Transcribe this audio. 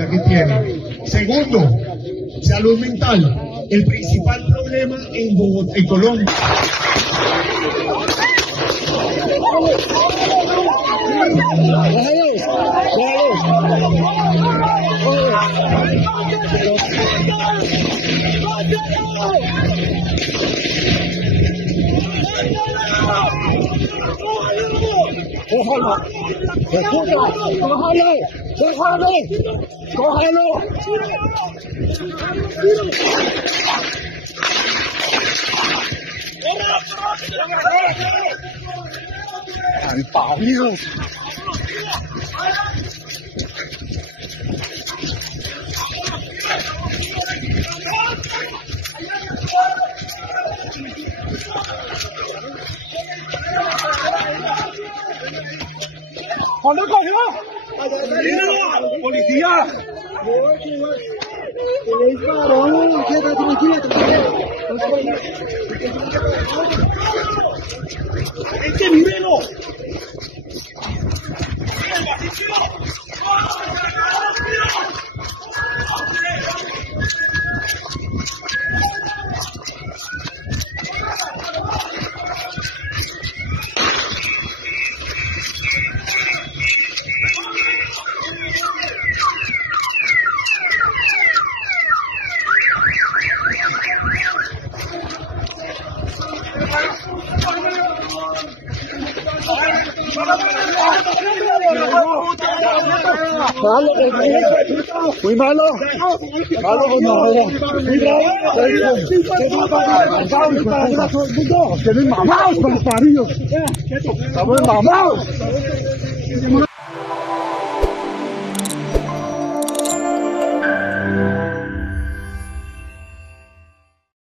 seguridad que tienen. Segundo, salud mental. El principal problema en Bogotá, en Colombia. ¿Dónde cogió? ¡Policía! ¡Este mírelo! Muy malo. Malo con ¡Estamos mamados con los parillos! ¡Estamos mamados!